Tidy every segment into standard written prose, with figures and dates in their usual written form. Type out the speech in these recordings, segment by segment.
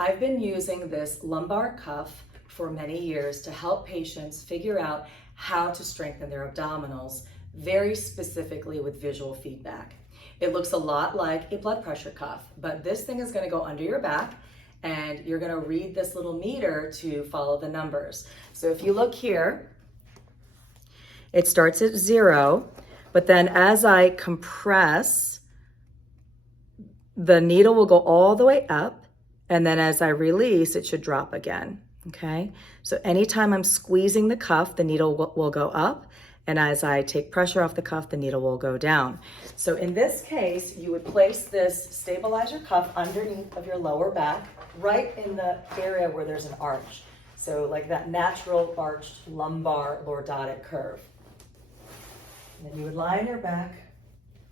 I've been using this lumbar cuff for many years to help patients figure out how to strengthen their abdominals, very specifically with visual feedback. It looks a lot like a blood pressure cuff, but this thing is going to go under your back and you're going to read this little meter to follow the numbers. So if you look here, it starts at 0, but then as I compress, the needle will go all the way up. And then as I release, it should drop again, okay? So anytime I'm squeezing the cuff, the needle will go up. And as I take pressure off the cuff, the needle will go down. So in this case, you would place this stabilizer cuff underneath of your lower back, right in the area where there's an arch. So like that natural arched lumbar lordotic curve. And then you would lie on your back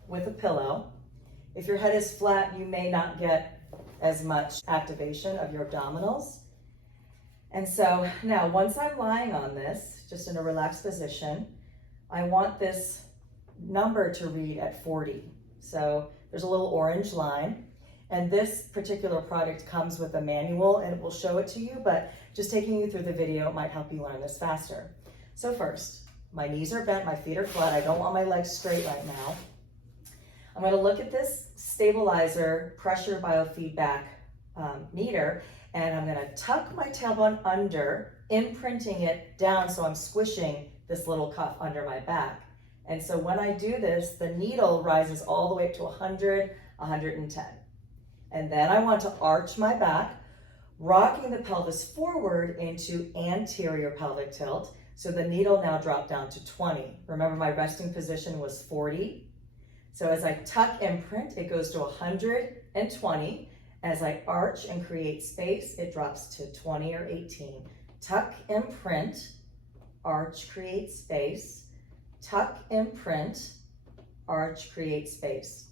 with a pillow. If your head is flat, you may not get as much activation of your abdominals. And so now once I'm lying on this, just in a relaxed position, I want this number to read at 40. So there's a little orange line, and this particular product comes with a manual and it will show it to you, but just taking you through the video might help you learn this faster. So first, my knees are bent, my feet are flat, I don't want my legs straight right now. I'm going to look at this stabilizer pressure biofeedback meter, and I'm going to tuck my tailbone under, imprinting it down so I'm squishing this little cuff under my back. And so when I do this, the needle rises all the way up to 100, 110. And then I want to arch my back, rocking the pelvis forward into anterior pelvic tilt. So the needle now dropped down to 20. Remember, my resting position was 40. So as I tuck imprint, it goes to 120. As I arch and create space, it drops to 20 or 18. Tuck imprint, arch, create space. Tuck imprint, arch, create space.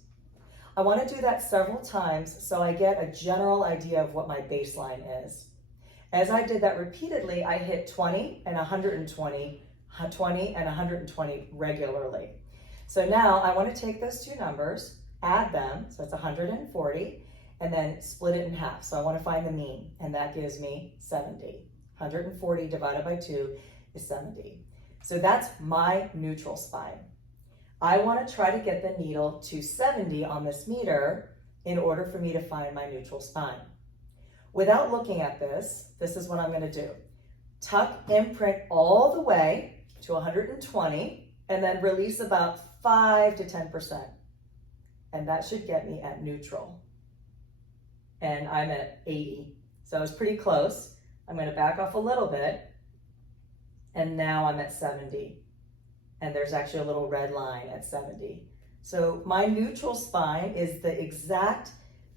I want to do that several times so I get a general idea of what my baseline is. As I did that repeatedly, I hit 20 and 120, 20 and 120 regularly. So now I want to take those two numbers, add them, so that's 140, and then split it in half. So I want to find the mean, and that gives me 70. 140 divided by 2 is 70. So that's my neutral spine. I want to try to get the needle to 70 on this meter in order for me to find my neutral spine. Without looking at this, this is what I'm going to do. Tuck imprint all the way to 120, and then release about 5 to 10%. And that should get me at neutral. And I'm at 80. So I was pretty close. I'm going to back off a little bit. And now I'm at 70. And there's actually a little red line at 70. So my neutral spine is the exact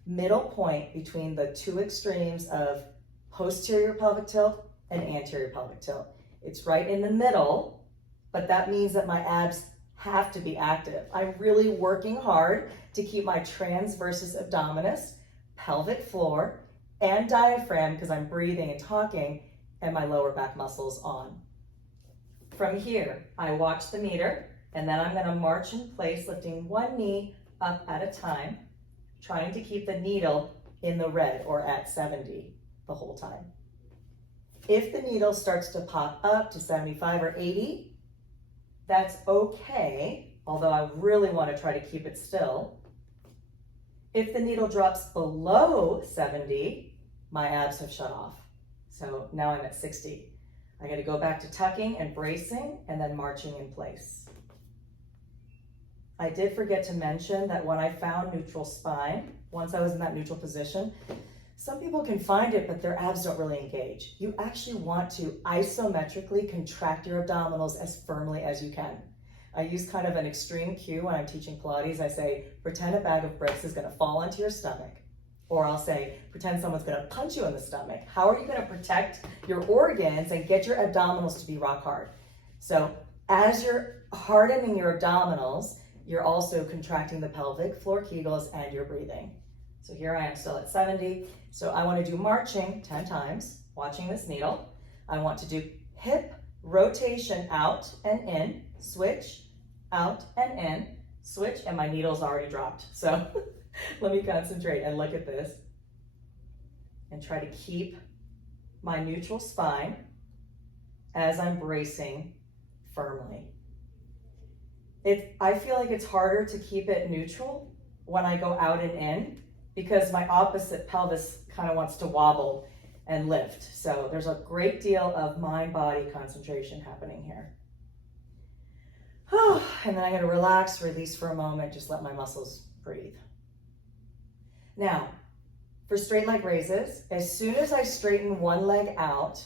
middle point between the two extremes of posterior pelvic tilt and anterior pelvic tilt. It's right in the middle, but that means that my abs have to be active. I'm really working hard to keep my transverse abdominus, pelvic floor, and diaphragm, because I'm breathing and talking, and my lower back muscles on. From here, I watch the meter, and then I'm going to march in place, lifting one knee up at a time, trying to keep the needle in the red or at 70 the whole time. If the needle starts to pop up to 75 or 80, that's okay, although I really want to try to keep it still. If the needle drops below 70, my abs have shut off. So now I'm at 60. I got to go back to tucking and bracing and then marching in place. I did forget to mention that when I found neutral spine, once I was in that neutral position, some people can find it, but their abs don't really engage. You actually want to isometrically contract your abdominals as firmly as you can. I use kind of an extreme cue when I'm teaching Pilates. I say, pretend a bag of bricks is going to fall onto your stomach. Or I'll say, pretend someone's going to punch you in the stomach. How are you going to protect your organs and get your abdominals to be rock hard? So as you're hardening your abdominals, you're also contracting the pelvic floor kegels and you're breathing. So here I am still at 70. So I want to do marching 10 times, watching this needle. I want to do hip rotation out and in, switch, out and in, switch, and my needle's already dropped. So let me concentrate and look at this. and try to keep my neutral spine as I'm bracing firmly. I feel like it's harder to keep it neutral when I go out and in because my opposite pelvis kind of wants to wobble and lift. So there's a great deal of mind-body concentration happening here. And then I'm going to relax, release for a moment, just let my muscles breathe. Now, for straight leg raises, as soon as I straighten one leg out,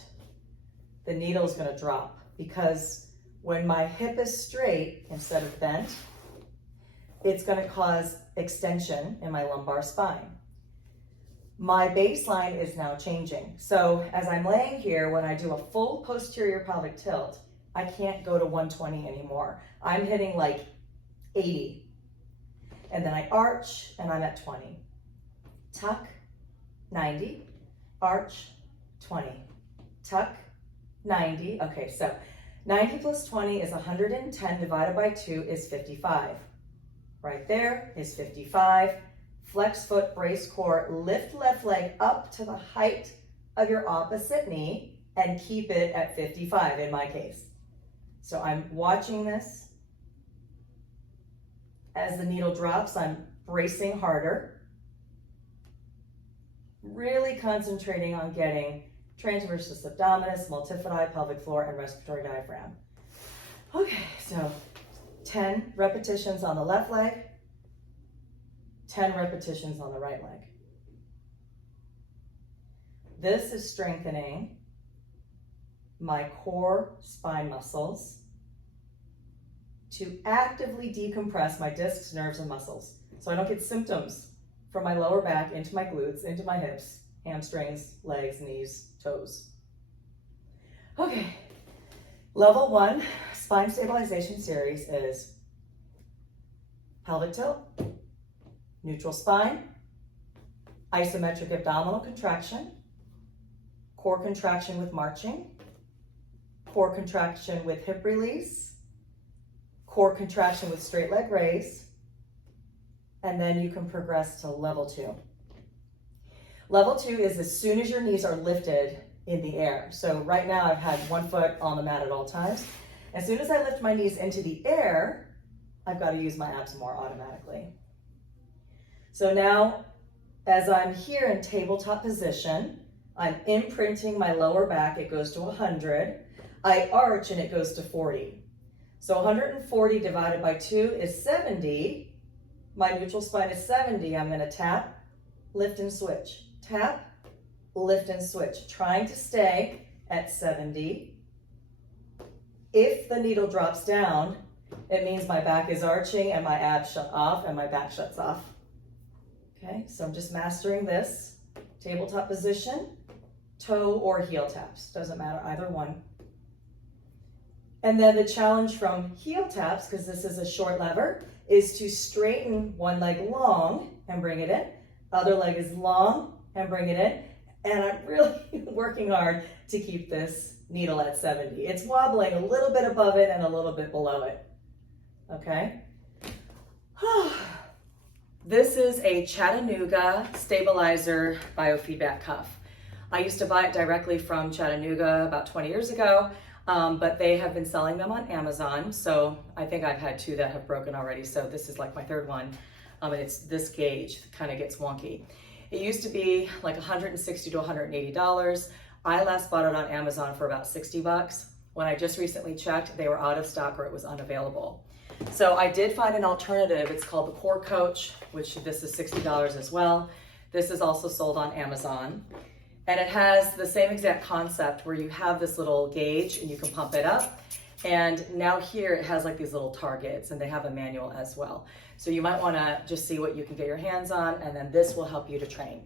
the needle is going to drop because when my hip is straight instead of bent, it's going to cause extension in my lumbar spine. My baseline is now changing. So as I'm laying here, when I do a full posterior pelvic tilt, I can't go to 120 anymore. I'm hitting like 80. And then I arch and I'm at 20. Tuck, 90, arch, 20. Tuck, 90. Okay, so 90 plus 20 is 110 divided by 2 is 55. Right there is 55. Flex foot, brace core, lift left leg up to the height of your opposite knee and keep it at 55 in my case. So I'm watching this. As the needle drops, I'm bracing harder. Really concentrating on getting transverse abdominus, multifidii, pelvic floor, and respiratory diaphragm. Okay, so 10 repetitions on the left leg, 10 repetitions on the right leg. This is strengthening my core spine muscles to actively decompress my discs, nerves, and muscles. So I don't get symptoms from my lower back into my glutes, into my hips, hamstrings, legs, knees, toes. Okay, level 1 spine stabilization series is pelvic tilt, neutral spine, isometric abdominal contraction, core contraction with marching, core contraction with hip release, core contraction with straight leg raise, and then you can progress to level 2. Level 2 is as soon as your knees are lifted in the air. So right now I've had one foot on the mat at all times. As soon as I lift my knees into the air, I've got to use my abs more automatically. So now, as I'm here in tabletop position, I'm imprinting my lower back, it goes to 100. I arch and it goes to 40. So 140 divided by 2 is 70. My neutral spine is 70. I'm going to tap, lift and switch. Tap, lift and switch. Trying to stay at 70. If the needle drops down, it means my back is arching and my abs shut off and my back shuts off. Okay, so I'm just mastering this. Tabletop position, toe or heel taps. Doesn't matter, either one. And then the challenge from heel taps, because this is a short lever, is to straighten one leg long and bring it in. Other leg is long and bring it in. And I'm really working hard to keep this needle at 70. It's wobbling a little bit above it and a little bit below it. Okay? This is a Chattanooga Stabilizer biofeedback cuff. I used to buy it directly from Chattanooga about 20 years ago, but they have been selling them on Amazon. So I think I've had 2 that have broken already. So this is like my 3rd one. And it's this gauge, kind of gets wonky. It used to be like $160 to $180. I last bought it on Amazon for about 60 bucks. When I just recently checked, they were out of stock or it was unavailable. So I did find an alternative. It's called the Core Coach, which this is $60 as well. This is also sold on Amazon. And it has the same exact concept where you have this little gauge and you can pump it up. And now here it has like these little targets and they have a manual as well. So you might want to just see what you can get your hands on, and then this will help you to train.